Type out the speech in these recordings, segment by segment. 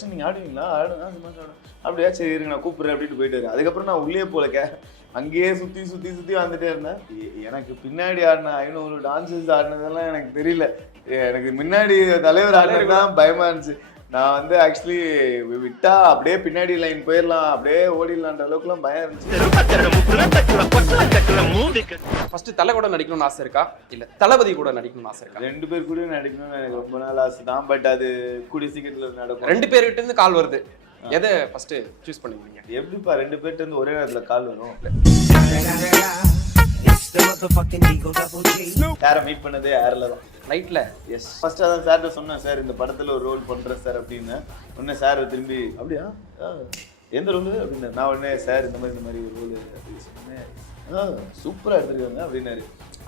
ரக்ஷன் நீங்கள் ஆடுவீங்களா ஆடுங்க அந்த மாதிரி ஆடும் அப்படியா சரி இருங்க நான் கூப்பிட்றேன் அப்படின்ட்டு போயிட்டாரு. அதுக்கப்புறம் நான் உள்ளே போலக்க அங்கேயே சுற்றி வந்துட்டே இருந்தேன். எனக்கு பின்னாடி ஆடின 500 டான்ஸஸ் ஆடினதெல்லாம் எனக்கு தெரியல. எனக்கு முன்னாடி தலைவர் ஆடினது தான் பயமா இருந்துச்சு. நான் வந்து ஆக்சுவலி விட்டா அப்படியே பின்னாடி லைன் போயிடலாம் அப்படியே ஓடிடலான்ற அளவுக்குலாம் பயம் இருந்துச்சு. ஃபர்ஸ்ட் தலை கூட நடிக்கணும்னு ஆசை இருக்கா இல்ல தளபதி கூட நடிக்கணும்னு ஆசை இருக்கா? 2 பேர் கூட நடிக்கணும்னு எனக்கு ரொம்ப நாள் ஆசை தான். பட் அது கூடிய சீக்கிரத்தில் நடக்கும். 2 பேர்கிட்ட இருந்து கால் வருது, எதை ஃபர்ஸ்ட் சூஸ் பண்ணுவீங்க? எப்படிப்பா 2 பேர்ட்ட இருந்து ஒரே நேரத்துல கால் வரும்? சாரை மீட் பண்ணதே ஏர்ல தான், லைட்ல. எஸ். ஃபர்ஸ்ட் அதான் சார்கிட்ட சொன்னேன், சார் இந்த படத்துல ஒரு ரோல் பண்றேன் சார் அப்படின்னு. உடனே சார் திரும்பி அப்படியா எந்த ரோல் அப்படின்னு. நான் உடனே சார் இந்த மாதிரி ஒரு ரோல் அப்படின்னு சொன்னேன். சூப்பரா எடுத்துருக்காங்க அப்படின்னாரு.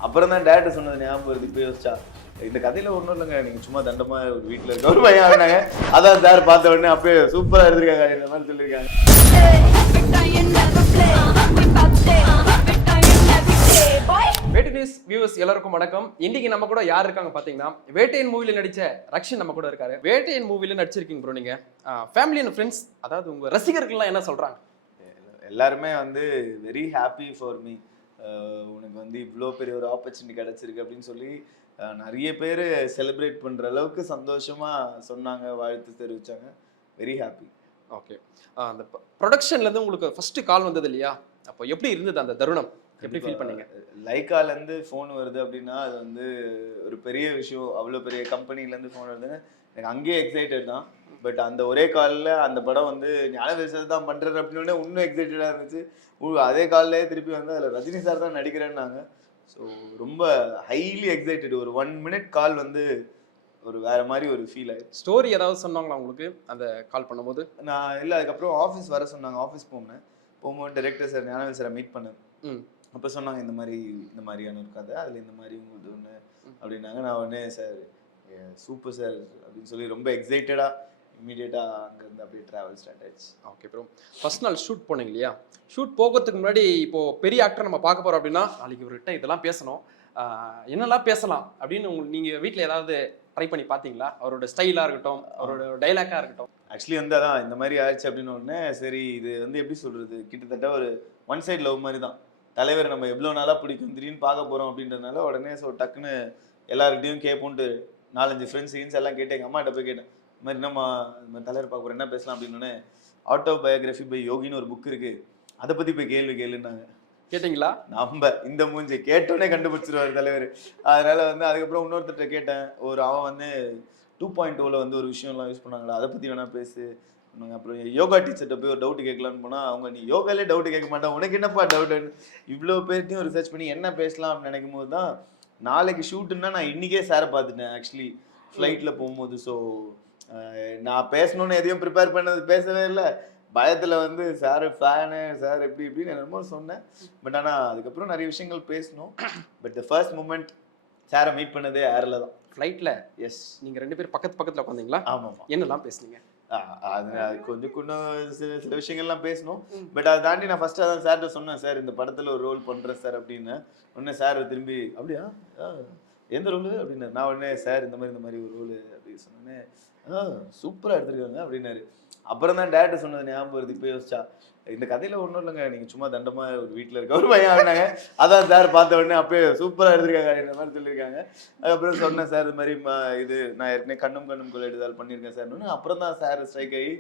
அப்புறம் தான் டேரக்டர் சொன்னது ஞாபகம் வருது இப்போ யோசிச்சா. இந்த கதையில ஒன்றும் இல்லைங்க, நீங்க சும்மா தண்டமா ஒரு வீட்டுல இருக்க ஒரு பையன் ஆகினாங்க. அதான் சார் பார்த்த உடனே அப்பயே சூப்பரா எடுத்திருக்காங்க இந்த மாதிரி சொல்லியிருக்காங்க. வேட்டை நியூஸ் வியூவர்ஸ் எல்லாருக்கும் வணக்கம். இன்னைக்கு நம்ம கூட யார் இருக்காங்க பாத்தீங்கன்னா, வேட்டையன் மூவில நடிச்ச ரக்ஷன் நம்ம கூட இருக்காரு. வேட்டையன் மூவில நடிச்சிருக்கீங்க ப்ரோ நீங்க. ஃபேமிலி அண்ட் ஃப்ரெண்ட்ஸ், அதாவது உங்க ரசிகர்கள்லாம் என்ன சொல்றாங்க? எல்லாருமே வந்து வெரி ஹாப்பி ஃபார் மீ. உனக்கு வந்து இவ்வளோ பெரிய ஒரு ஆப்பர்ச்சுனிட்டி கிடச்சிருக்கு அப்படின்னு சொல்லி நிறைய பேர் செலிப்ரேட் பண்ணுற அளவுக்கு சந்தோஷமாக சொன்னாங்க, வாழ்த்து தெரிவித்தாங்க. Very happy. ஓகே, அந்த ப்ரொடக்ஷன்லேருந்து உங்களுக்கு ஃபஸ்ட்டு கால் வந்தது இல்லையா, அப்போ எப்படி இருந்தது அந்த தருணம்? எப்படி ஃபீல் பண்ணீங்க? லைக்காலேருந்து ஃபோன் வருது அப்படின்னா அது வந்து ஒரு பெரிய விஷயம். அவ்வளோ பெரிய கம்பெனிலேருந்து ஃபோன் வருதுன்னு எனக்கு அங்கேயே எக்ஸைட்டட் தான். பட் அந்த ஒரே காலில் அந்த படம் வந்து ஞானவேசத்தை தான் பண்ணுறது அப்படின்னு இன்னும் எக்ஸைட்டடாக இருந்துச்சு. அதே காலிலே திருப்பி வந்து அதில் ரஜினி சார் தான் நடிக்கிறேன்னாங்க. ஸோ ரொம்ப ஹைலி எக்ஸைட்டட். ஒரு 1 minute கால் வந்து ஒரு வேறு மாதிரி ஒரு ஃபீல் ஆயிடுச்சு. ஸ்டோரி ஏதாவது சொன்னாங்களா உங்களுக்கு அந்த கால் பண்ணும்போது? நான் இல்லை, அதுக்கப்புறம் ஆஃபீஸ் வர சொன்னாங்க. ஆஃபீஸ் போகும்போது டைரக்டர் சார் ஞானவேல் சாரை மீட் பண்ணேன். அப்போ சொன்னாங்க இந்த மாதிரியான ஒரு கதை, அதில் இந்த மாதிரி உங்களுக்கு ஒன்று அப்படின்னாங்க. நான் உடனே சார் சூப்பர் சார் அப்படின்னு சொல்லி ரொம்ப எக்ஸைட்டடாக இமீடியட்டாக அங்கேருந்து அப்படியே ட்ராவல் ஸ்டார்ட் ஆயிடுச்சு. ஓகே ப்ரோ, ஃபர்ஸ்ட் நாள் ஷூட் போனீங்க இல்லையா? ஷூட் போகிறதுக்கு முன்னாடி இப்போது பெரிய ஆக்டர் நம்ம பார்க்க போகிறோம் அப்படின்னா நாளைக்கு இவர்கிட்ட இதெல்லாம் பேசணும், என்னெல்லாம் பேசலாம் அப்படின்னு நீங்கள் வீட்டில் ஏதாவது ட்ரை பண்ணி பார்த்தீங்களா? அவரோட ஸ்டைலாக இருக்கட்டும், அவரோட டைலாக்காக இருக்கட்டும். ஆக்சுவலி வந்து அதான் இந்த மாதிரி ஆயிடுச்சு அப்படின்னு உடனே சரி இது வந்து எப்படி சொல்கிறது, கிட்டத்தட்ட ஒரு ஒன் சைட் லவ் மாதிரி தான். தலைவர் நம்ம எவ்வளோ நாளாக பிடிக்கும், திடீர்னு பார்க்க போகிறோம் அப்படின்றதுனால உடனே டக்குன்னு எல்லாருக்கிட்டையும் கேட்போன்ட்டு 4-5 ஃப்ரெண்ட்ஸ் எல்லாம் கேட்டு எங்கள் அம்மாட்ட போய் கேட்டேன். இந்த மாதிரி என்னம்மா இந்த மாதிரி தலைவர் பார்க்க போகிறேன், என்ன பேசலாம் அப்படின்னு. ஆட்டோபயோகிராஃபி பை யோகின்னு ஒரு புக் இருக்குது, அதை பற்றி போய் கேளுன்னாங்க. கேட்டிங்களா? நம்ம இந்த மூஞ்சி கேட்டோன்னே கண்டுபிடிச்சிருவார் தலைவர். அதனால வந்து அதுக்கப்புறம் இன்னொருத்தர்கிட்ட கேட்டேன். அவன் வந்து 2.0 வந்து ஒரு விஷயம்லாம் யூஸ் பண்ணாங்களா, அதை பற்றி வேணா பேசு. அப்புறம் யோகா டீச்சர்கிட்ட போய் ஒரு டவுட் கேட்கலான்னு போனால் அவங்க நீ யோகாலே டவுட்டு கேட்க மாட்டான், உனக்கு என்னப்பா டவுட்டுன்னு இவ்வளோ பேர்ட்டையும் ரிசர்ச் பண்ணி என்ன பேசலாம் அப்படின்னு நினைக்கும் போது தான் நாளைக்கு ஷூட்டுன்னா நான் இன்றைக்கே சாரை பார்த்துட்டேன் ஆக்சுவலி ஃப்ளைட்டில் போகும்போது. ஸோ நான் பேசணுன்னு எதையும் ப்ரிப்பேர் பண்ணது பேசவே இல்லை. பயத்தில் வந்து சார் ஃபேனு சார் எப்படி இப்படின்னு என்னமோ சொன்னேன். பட் ஆனால் அதுக்கப்புறம் நிறைய விஷயங்கள் பேசணும். பட் த ஃபர்ஸ்ட் மூமெண்ட் சாரை மீட் பண்ணதே ஏரில் தான், ஃப்ளைட்டில். எஸ். நீங்கள் 2 பேர் பக்கத்தில் உட்காந்தீங்களா? ஆமாம். என்னெல்லாம் பேசுனீங்க? அது கொஞ்சம் சில விஷயங்கள்லாம் பேசணும். பட் அதை தாண்டி நான் ஃபர்ஸ்ட் அதான் சார்கிட்ட சொன்னேன், சார் இந்த படத்தில் ஒரு ரோல் பண்ணுறேன் சார் அப்படின்னு. உடனே சார் திரும்பி அப்படியா எந்த ரோல் அப்படின்னு. நான் உடனே சார் இந்த மாதிரி ஒரு ரோல் அப்படின்னு சொன்னேன். சூப்பராக எடுத்துருக்காங்க அப்படின்னாரு. அப்புறம் தான் டேரக்டர் சொன்னது ஞாபகம் வருது இப்போ யோசிச்சா. இந்த கதையில ஒன்றும் இல்லைங்க, நீங்கள் சும்மா தண்டமா ஒரு வீட்டில் இருக்க ஒரு பையன் ஆகினாங்க. அதான் சார் பார்த்த உடனே அப்பயே சூப்பராக எடுத்திருக்காங்க இந்த மாதிரி சொல்லியிருக்காங்க. அதுக்கப்புறம் சொன்னேன் சார் இது மாதிரி இது நான் ஏற்கனவே கண்ணும் கொள்ளையிடுதல் பண்ணியிருக்கேன் சார். அப்புறம் தான் சார் ஸ்ட்ரைக் ஆகி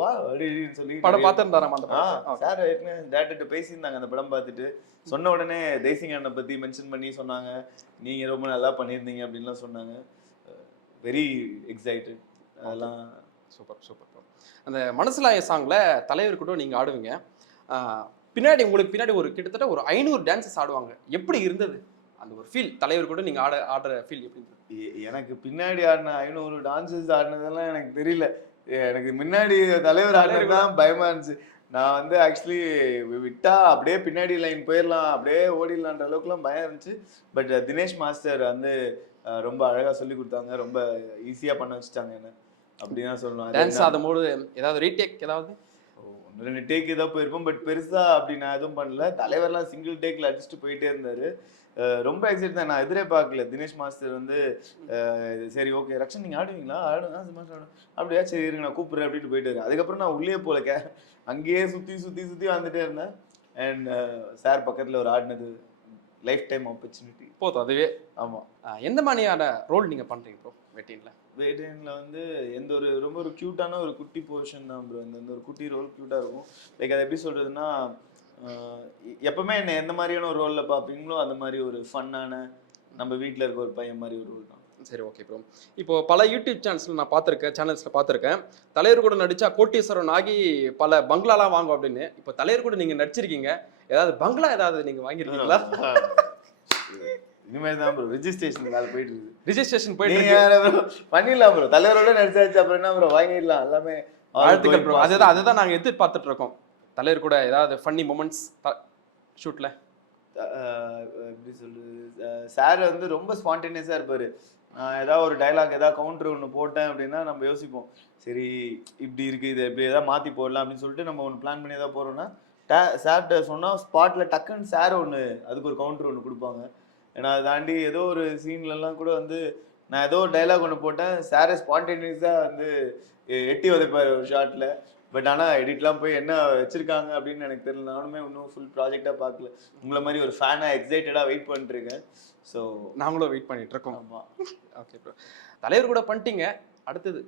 வா அப்படின்னு சொல்லி படம் பார்த்துருந்தாராம். அந்த சார் ஏற்கனவே டேரக்டர்கிட்ட பேசியிருந்தாங்க அந்த படம் பார்த்துட்டு. சொன்ன உடனே தேசிங் அண்ணனை பற்றி மென்ஷன் பண்ணி சொன்னாங்க, நீங்கள் ரொம்ப நல்லா பண்ணியிருந்தீங்க அப்படின்லாம் சொன்னாங்க. Very excited. அதெல்லாம் சூப்பர். அந்த மனசுலாய சாங்ல தலைவர் கூட நீங்க ஆடுவீங்க. உங்களுக்கு பின்னாடி ஒரு கிட்டத்தட்ட ஒரு 500 டான்ஸஸ் ஆடுவாங்க. எப்படி இருந்தது அந்த ஒரு ஃபீல்? தலைவர் கூட நீங்க ஆடுற ஃபீல் எப்படி இருந்தது? எனக்கு பின்னாடி ஆடின 500 டான்ஸஸ் ஆடினதெல்லாம் எனக்கு தெரியல. எனக்கு முன்னாடி தலைவர் ஆடினது தான் பயமா இருந்துச்சு. நான் வந்து ஆக்சுவலி விட்டா அப்படியே பின்னாடி லைன் போயிடலாம் அப்படியே ஓடிடலான்ற அளவுக்குலாம் பயம் இருந்துச்சு. பட் தினேஷ் மாஸ்டர் வந்து ரொம்ப அழகா சொல்லி கொடுத்தாங்க, ரொம்ப ஈஸியா பண்ண வச்சுட்டாங்க என்ன அப்படிதான் சொல்லணும். டான்ஸ் ஆடும்போது ஏதாவது ரீடேக் ஏதாவது 1-2 டேக் ஏதாவது போயிருப்போம். பட் பெருசா அப்படி நான் எதுவும் பண்ணல. தலைவர்லாம் சிங்கிள் டேக்ல அடிச்சுட்டு போயிட்டே இருந்தாரு. ரொம்ப எக்ஸைட் தான். நான் எதிரே பார்க்கல. தினேஷ் மாஸ்டர் வந்து சரி ஓகே ரக்ஷன் நீங்க ஆடுவீங்களா? ஆடும். அப்படியா சரி இருங்க நான் கூப்பிடுறேன் அப்படின்ட்டு போயிட்டாரு. அதுக்கப்புறம் நான் உள்ளே போல அங்கேயே சுத்தி வந்துட்டே இருந்தேன். அண்ட் சார் பக்கத்துல ஒரு ஆடினது லைஃப் டைம் ஆப்பர்ச்சுனிட்டி போதும் அதுவே. ஆமா. எந்த மாதிரியான ரோல் நீங்க பண்றீங்க ப்ரோ வெட்டின்ல? வேட்டையன்ல வந்து எந்த ஒரு ரொம்ப ஒரு க்யூட்டான ஒரு குட்டி போர்ஷன் தான் ப்ரோ. இந்த ஒரு குட்டி ரோல் க்யூட்டாக இருக்கும். லைக் அதை எப்படி சொல்கிறதுன்னா, எப்பவுமே என்னை எந்த மாதிரியான ஒரு ரோலில் பார்ப்பீங்களோ அந்த மாதிரி ஒரு ஃபன்னான நம்ம வீட்டில் இருக்க ஒரு பையன் மாதிரி ஒரு ரோல் தான். சரி ஓகே ப்ரோ. இப்போ பல யூடியூப் சேனல்ஸில் நான் பார்த்துருக்கேன், சேனல்ஸில் பார்த்துருக்கேன். தலைவர் கூட நடிச்சா கோட்டீஸ்வரன் ஆகி பல பங்களாலாம் வாங்கும் அப்படின்னு. இப்போ தலைவர் கூட நீங்கள் நடிச்சிருக்கீங்க, ஏதாவது பங்களா ஏதாவது நீங்கள் வாங்கியிருக்கீங்களா? இனிமேல் தான் ப்ரோ ரிஜிஸ்ட்ரேஷன் வேலை போயிட்டு இருக்குது. ரிஜிஸ்ட்ரேஷன் போயிட்டு பண்ணிடலாம் ப்ரோ. தலைவரோட நடிச்சாச்சு அப்புறம் என்ன ப்ரோ வாங்கிடலாம் எல்லாமே. வாழ்த்துக்கள் ப்ரோ. அதுதான் நாங்கள் எதிர்பார்த்துட்டு இருக்கோம். தலைவர் கூட ஏதாவது ஃபன்னி மூமெண்ட்ஸ் ஷூட்ல எப்படி சொல்றது, சார் வந்து ரொம்ப ஸ்பான்டேனியஸாக இருப்பார். ஏதாவது ஒரு டைலாக் ஏதாவது கவுண்டர் ஒன்று போட்டேன் அப்படின்னா நம்ம யோசிப்போம், சரி இப்படி இருக்குது இது எப்படி ஏதாவது மாற்றி போடலாம் அப்படின்னு சொல்லிட்டு நம்ம ஒன்று பிளான் பண்ணி ஏதாவது போகிறோம்னா சார்கிட்ட சொன்னால் ஸ்பாட்டில் டக்குன்னு சார் ஒன்று அதுக்கு ஒரு கவுண்டர் ஒன்று கொடுப்பாங்க. ஏன்னா அதை தாண்டி ஏதோ ஒரு சீன்லலாம் கூட வந்து நான் ஏதோ ஒரு டைலாக் ஒன்று போட்டேன், சாரே ஸ்பான்டேனியஸாக வந்து எட்டி உதைப்பார் ஒரு ஷார்ட்டில். பட் ஆனால் எடிட்லாம் போய் என்ன வச்சுருக்காங்க அப்படின்னு எனக்கு தெரியல. நானுமே இன்னும் ஃபுல் ப்ராஜெக்டாக பார்க்கல. உங்களை மாதிரி ஒரு ஃபேனாக எக்ஸைட்டடாக வெயிட் பண்ணிட்டுருக்கேன். ஸோ நாங்களும் வெயிட் பண்ணிட்டு இருக்கோம். ஆமாம். Okay bro. தலைவர் கூட பண்ணிட்டீங்க, அடுத்தது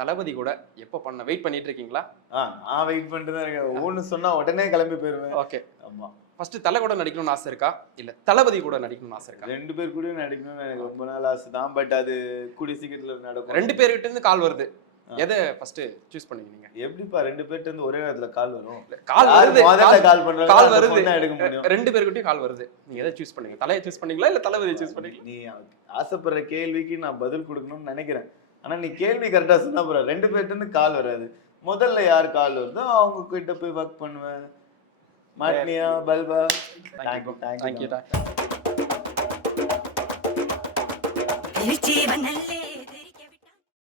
தளபதி கூட எப்போ பண்ண வெயிட் பண்ணிட்டு இருக்கீங்களா? நான் வெயிட் பண்ணிட்டு தான் இருக்கேன். ஒன்று சொன்னால் உடனே கிளம்பி போயிடுவேன். ஓகே. ஆமாம். ஃபர்ஸ்ட் தலை கூட நடிக்கணும்னு ஆசை இருக்கா, இல்லை தளபதி கூட நடிக்கணும்னு ஆசை இருக்கா? 2 பேர் கூட நடிக்கணும்னு எனக்கு ரொம்ப நாள் ஆசை தான். பட் அது கூடிய சீக்கிரத்தில் நடக்கும். 2 பேர்கிட்ட இருந்து கால் வருது, எதை ஃபர்ஸ்ட் சூஸ் பண்ணீங்க நீங்க? எப்படிப்பா 2 பேர்ட்ட இருந்து ஒரே நேரத்துல கால் வரும்? கால் வருது, கால் வருது, எடுக்க முடியும். 2 பேர்கிட்டயும் கால் வருது. நீங்க எதை சூஸ் பண்ணீங்க? தலையை சூஸ் பண்ணீங்களா இல்ல தளபதியை சூஸ் பண்ணீங்களா? நீ ஆசைப்படுற கேள்விக்கு நான் பதில் கொடுக்கணும்னு நினைக்கிறேன். ஆனா நீ கேள்வி கரெக்டா சொன்னா போற. 2 பேர்ட்ட இருந்து கால் வராது. முதல்ல யார் கால் வருதோ அவங்க கிட்ட போய் ஒர்க் பண்ணுவேன். மாட்னியா பல்பா. தேங்க்யூ.